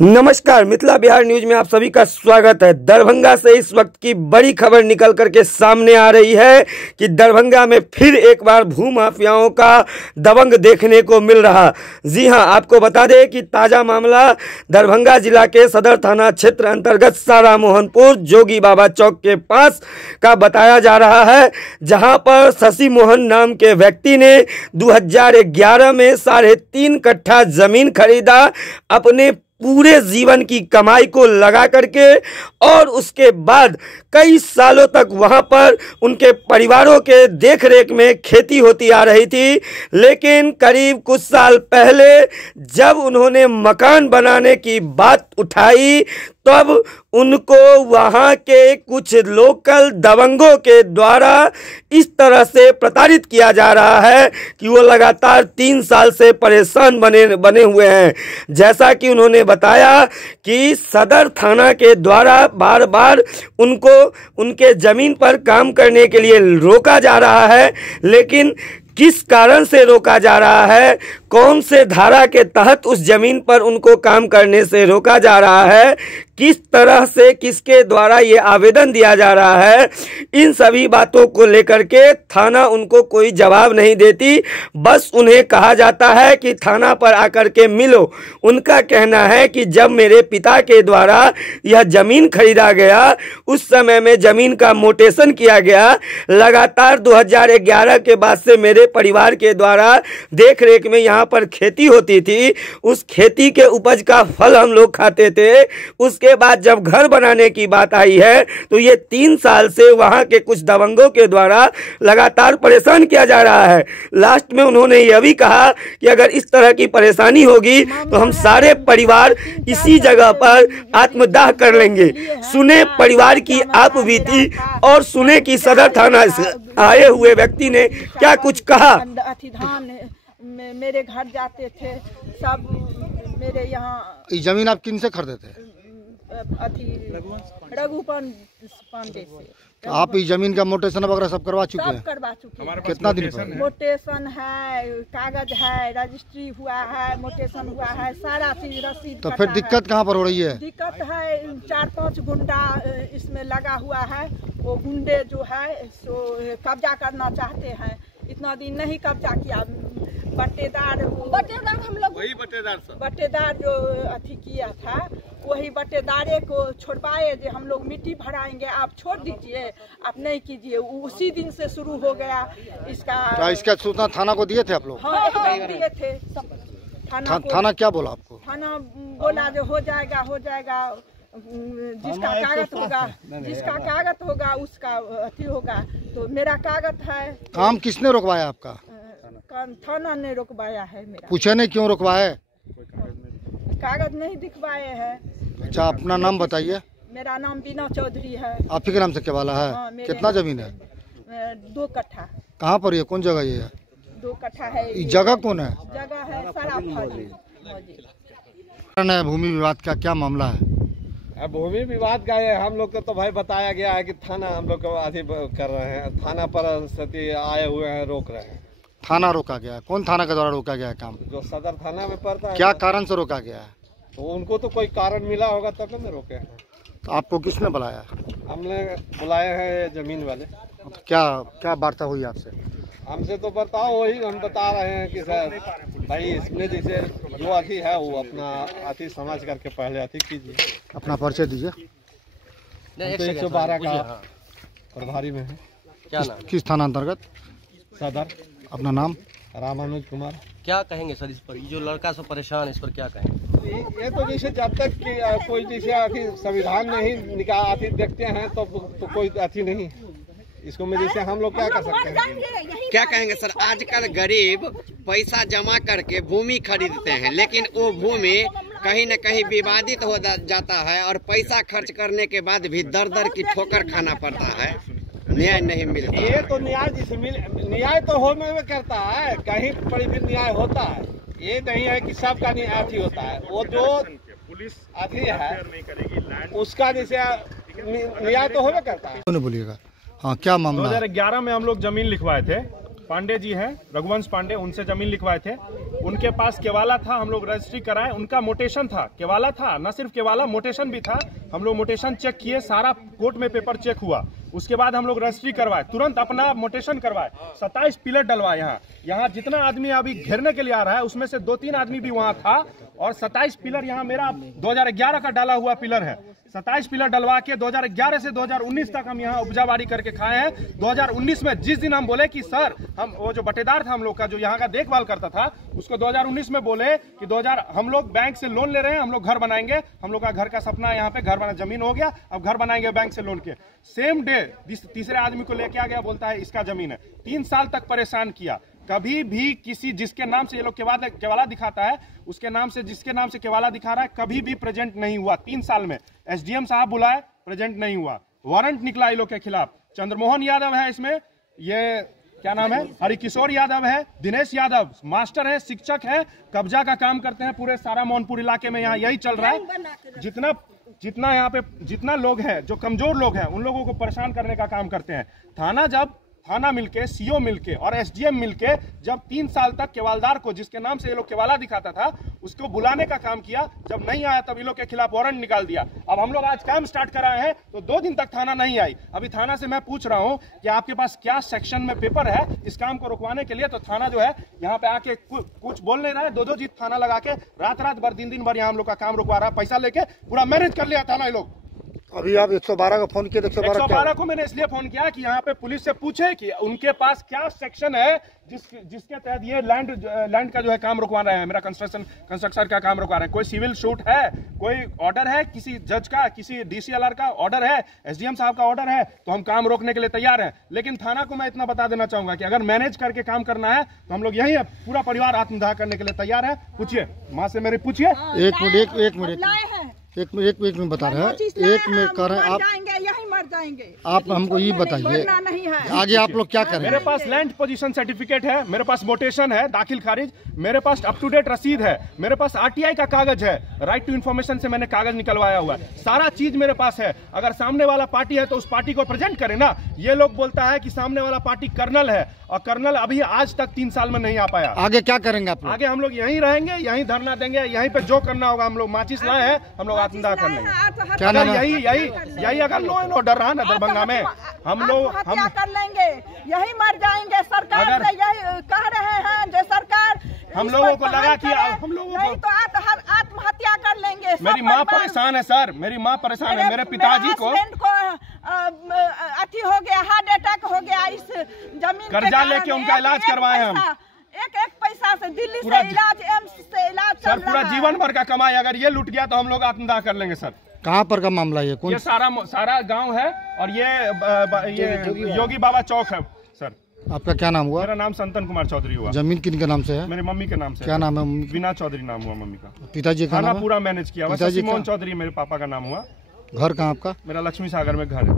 नमस्कार, मिथिला बिहार न्यूज में आप सभी का स्वागत है। दरभंगा से इस वक्त की बड़ी खबर निकल करके सामने आ रही है कि दरभंगा में फिर एक बार भूमाफियाओं का दबंग देखने को मिल रहा। जी हां, आपको बता दें कि ताज़ा मामला दरभंगा जिला के सदर थाना क्षेत्र अंतर्गत सारा मोहनपुर जोगी बाबा चौक के पास का बताया जा रहा है, जहां पर शशि मोहन नाम के व्यक्ति ने 2011 में 3.5 कट्ठा जमीन खरीदा अपने पूरे जीवन की कमाई को लगा करके, और उसके बाद कई सालों तक वहां पर उनके परिवारों के देखरेख में खेती होती आ रही थी। लेकिन करीब कुछ साल पहले जब उन्होंने मकान बनाने की बात उठाई, तब उनको वहां के कुछ लोकल दबंगों के द्वारा इस तरह से प्रताड़ित किया जा रहा है कि वो लगातार 3 साल से परेशान बने हुए हैं। जैसा कि उन्होंने बताया कि सदर थाना के द्वारा बार बार उनको उनके ज़मीन पर काम करने के लिए रोका जा रहा है, लेकिन किस कारण से रोका जा रहा है, कौन से धारा के तहत उस जमीन पर उनको काम करने से रोका जा रहा है, किस तरह से किसके द्वारा ये आवेदन दिया जा रहा है, इन सभी बातों को लेकर के थाना उनको कोई जवाब नहीं देती। बस उन्हें कहा जाता है कि थाना पर आकर के मिलो। उनका कहना है कि जब मेरे पिता के द्वारा यह ज़मीन खरीदा गया, उस समय में ज़मीन का मोटेशन किया गया। लगातार 2011 के बाद से मेरे परिवार के द्वारा देख रेख में यहाँ पर खेती होती थी। उस खेती के उपज का फल हम लोग खाते थे। उसके बाद जब घर बनाने की बात आई है, तो ये 3 साल से वहाँ के कुछ दबंगों के द्वारा लगातार परेशान किया जा रहा है। लास्ट में उन्होंने यह भी कहा कि अगर इस तरह की परेशानी होगी तो हम सारे परिवार इसी जगह पर आत्मदाह कर लेंगे। सुने परिवार की आप बीती और सुने कि सदर थाना से आए हुए व्यक्ति ने क्या कुछ कहा। मेरे घर जाते थे सब, मेरे यहाँ जमीन आप किन से खरीदे थे? रघुपन पांडे से। तो आप इस जमीन का मोटेशन वगैरह सब करवा चुके हैं? करवा चुके हैं। कितना दिन पहले? मोटेशन है, कागज है, रजिस्ट्री हुआ है, मोटेशन हुआ है, सारा चीज रसीद। तो फिर दिक्कत कहाँ पर हो रही है? दिक्कत है 4-5 गुंडा इसमें लगा हुआ है। वो गुंडे जो है सो कब्जा करना चाहते हैं। इतना दिन नहीं कब्जा किया। बटेदार हम लोग, वही बटेदार जो अथी किया था, वही बटेदारे को छोड़वाए जो हम लोग मिट्टी भराएंगे, आप छोड़ दीजिए, आप नहीं कीजिए। उसी दिन से शुरू हो गया इसका। तो इसका सूचना थाना को दिए थे आप लोग? हाँ, दिए थे सब। थाना क्या बोला आपको? थाना बोला जो हो जाएगा, जिसका कागज होगा उसका अथी होगा। तो मेरा कागज है। काम किसने रुकवाया आपका? थाना ने रुकवाया है मेरा। पूछे नहीं क्यों रुकवाए? कागज नहीं दिखवाए हैं। अच्छा, अपना नाम बताइए। मेरा नाम बीना चौधरी है। आप ही के नाम से क्या वाला है? हाँ, कितना जमीन है? 2 कट्ठा। कहाँ पर ये, कौन जगह ये है? 2 कट्ठा है। ये जगह कौन है? जगह है सारा भूमि विवाद का क्या मामला है? भूमि विवाद का है, हम लोग को तो भाई बताया गया है कि थाना हम लोग को अथी कर रहे हैं, थाना पर सती आए हुए हैं, रोक रहे हैं। थाना रोका गया है? कौन थाना के द्वारा रोका गया है काम? जो सदर थाना में पड़ता है। क्या कारण से रोका गया है? तो उनको तो कोई कारण मिला होगा तब तो रोके हैं। तो आपको किसने बुलाया? हमने बुलाए हैं जमीन वाले। तो क्या वार्ता हुई आपसे? हमसे तो बताओ, वही हम बता रहे हैं कि सर भाई इसमें जैसे जो अथी है वो अपना अथी समझ करके पहले अथी कीजिए। अपना परिचय दीजिए। 112 का प्रभारी में है। क्या नाम? किस थाना अंतर्गत? सदर। अपना नाम? रामानुज कुमार। क्या कहेंगे सर इस पर, ये जो लड़का सब परेशान है, इस पर क्या कहेंगे? ये तो जैसे जब तक कि कोई जैसे अथी संविधान नहीं निकाल अथी देखते हैं तो कोई अथी नहीं। इसको में जैसे हम लोग क्या कर सकते हैं? क्या कहेंगे सर? आजकल गरीब पैसा जमा करके भूमि खरीदते हैं, लेकिन वो भूमि कहीं न कहीं विवादित हो जाता है और पैसा खर्च करने के बाद भी दर की ठोकर खाना पड़ता है, न्याय नहीं मिलता। ये तो न्याय जिसे न्याय तो होने में करता है, कहीं पर भी न्याय होता है। ये नहीं है कि सबका न्याय अथी होता है। वो जो पुलिस अथी है उसका जैसे न्याय तो होने करता है। बोलिएगा। हाँ, क्या मामला? 2011 में हम लोग जमीन लिखवाए थे पांडे जी हैं, रघुवंश पांडे, उनसे जमीन लिखवाए थे। उनके पास केवाला था, हम लोग रजिस्ट्री कराए, उनका मोटेशन था, केवाला था, न सिर्फ केवाला मोटेशन भी था। हम लोग मोटेशन चेक किए, सारा कोर्ट में पेपर चेक हुआ। उसके बाद हम लोग रजिस्ट्री करवाए, तुरंत अपना मोटेशन करवाए, 27 पिलर डलवाए। यहाँ जितना आदमी अभी घेरने के लिए आ रहा है उसमें से 2-3 आदमी भी वहाँ था, और 27 पिलर यहाँ मेरा 2011 का डाला हुआ पिलर है। 27 पिलर डलवा के 2011 से 2019 तक हम यहाँ उपजाबाड़ी करके खाए हैं। 2019 में जिस दिन हम बोले कि सर, हम वो जो बटेदार था हम लोग का, जो यहाँ का देखभाल करता था, उसको 2019 में बोले कि हम लोग बैंक से लोन ले रहे हैं, हम लोग घर बनाएंगे, हम लोग का घर का सपना यहाँ पे घर बना, जमीन हो गया, अब घर बनाएंगे बैंक से लोन के। सेम डे तीसरे आदमी को लेके आ गया, बोलता है इसका जमीन है। 3 साल तक परेशान किया। कभी भी किसी जिसके नाम से ये लोग केवाला दिखाता है, उसके नाम से जिसके नाम से केवाला दिखा रहा है, कभी भी प्रेजेंट नहीं हुआ। 3 साल में एसडीएम साहब बुलाए, प्रेजेंट नहीं हुआ। वारंट निकला ये लोग के खिलाफ। चंद्रमोहन यादव है इसमें, ये क्या नाम है, हरिकिशोर यादव है, दिनेश यादव मास्टर है, शिक्षक है, कब्जा का काम करते हैं पूरे सारा मोहनपुर इलाके में। यहाँ यही चल रहा है। जितना यहाँ पे जितना लोग हैं, जो कमजोर लोग हैं, उन लोगों को परेशान करने का काम करते हैं। थाना मिलके, सीओ मिलके और एसडीएम मिलके जब 3 साल तक केवालदार को, जिसके नाम से ये लोग केवाला दिखाता था, उसको बुलाने का काम किया। जब नहीं आया तब ये लोग के खिलाफ वारंट निकाल दिया। अब हम लोग आज काम स्टार्ट कराए हैं तो 2 दिन तक थाना नहीं आई। अभी थाना से मैं पूछ रहा हूँ कि आपके पास क्या सेक्शन में पेपर है इस काम को रुकवाने के लिए। तो थाना जो है यहाँ पे आके कुछ बोल नहीं रहा है। 2-2 जीत थाना लगा के रात भर दिन भर यहाँ हम लोग का काम रुकवा रहा है। पैसा लेके पूरा मैनेज कर लिया थाना ये लोग। अभी आप 112 का फोन किया, 112 को मैंने इसलिए फोन किया कि यहाँ पे पुलिस से पूछे कि उनके पास क्या सेक्शन है जिसके तहत ये लैंड का जो है काम रुकवा रहे हैं, मेरा कंस्ट्रक्शन का काम रुकवा रहे हैं। कोई सिविल शूट है, कोई ऑर्डर है, किसी जज का, किसी डीसीएलआर का ऑर्डर है, एसडीएम साहब का ऑर्डर है, तो हम काम रोकने के लिए तैयार हैं। लेकिन थाना को मैं इतना बता देना चाहूंगा कि अगर मैनेज करके काम करना है तो हम लोग यही है, पूरा परिवार आत्मदाह करने के लिए तैयार है। पूछिए माँ से, मेरे पूछिए। एक मिनट बता रहे हैं, एक मिनट कर रहे हैं आप, यही मर जाएंगे। आप हमको ये बताइए आगे आप लोग क्या करेंगे। मेरे पास लैंड पोजीशन सर्टिफिकेट है, मेरे पास मोटेशन है, दाखिल खारिज, मेरे पास अप टू डेट रसीद है, मेरे पास आरटीआई का कागज है, राइट टू इन्फॉर्मेशन से मैंने कागज निकलवाया हुआ है, सारा चीज मेरे पास है। अगर सामने वाला पार्टी है तो उस पार्टी को प्रेजेंट करे ना। ये लोग बोलता है कि सामने वाला पार्टी कर्नल है, और कर्नल अभी आज तक 3 साल में नहीं आ पाया। आगे क्या करेंगे आप लोग? आगे हम लोग यहीं रहेंगे, यहीं धरना देंगे, यहीं पे जो करना होगा। हम लोग माचिस लाए हैं, हम लोग आत्मदाह कर लेंगे। क्या नाम है? यही अगर लो एंड ऑर्डर रहा ना दरभंगा में, हम लोग कर लेंगे, यही मर जाएंगे। सरकार से यही कह रहे हैं, जो सरकार हम लोगों को लगा कि हम लोगों को तो आत्महत्या कर लेंगे। मेरी माँ परेशान है सर, मेरी माँ परेशान है। मेरे पिताजी को अति हो गया, हार्ट अटैक हो गया। इस जमीन कर्जा लेके उनका इलाज करवाए हम, एक पैसा से दिल्ली से इलाज, एम्स से इलाज सर, पूरा जीवन भर का कमाई अगर ये लूट गया तो हम लोग आत्मदाह कर लेंगे सर। कहाँ पर का मामला है? ये सारा गांव है, और ये योगी बाबा चौक है सर। आपका क्या नाम हुआ? मेरा नाम संतन कुमार चौधरी हुआ। जमीन किन के नाम से है? मेरी मम्मी के नाम से। क्या नाम है? वीना चौधरी नाम हुआ मम्मी का। पिताजी का नाम? पूरा मैनेज किया। मोहन चौधरी मेरे पापा का नाम हुआ। घर कहाँ आपका? मेरा लक्ष्मी सागर में घर है।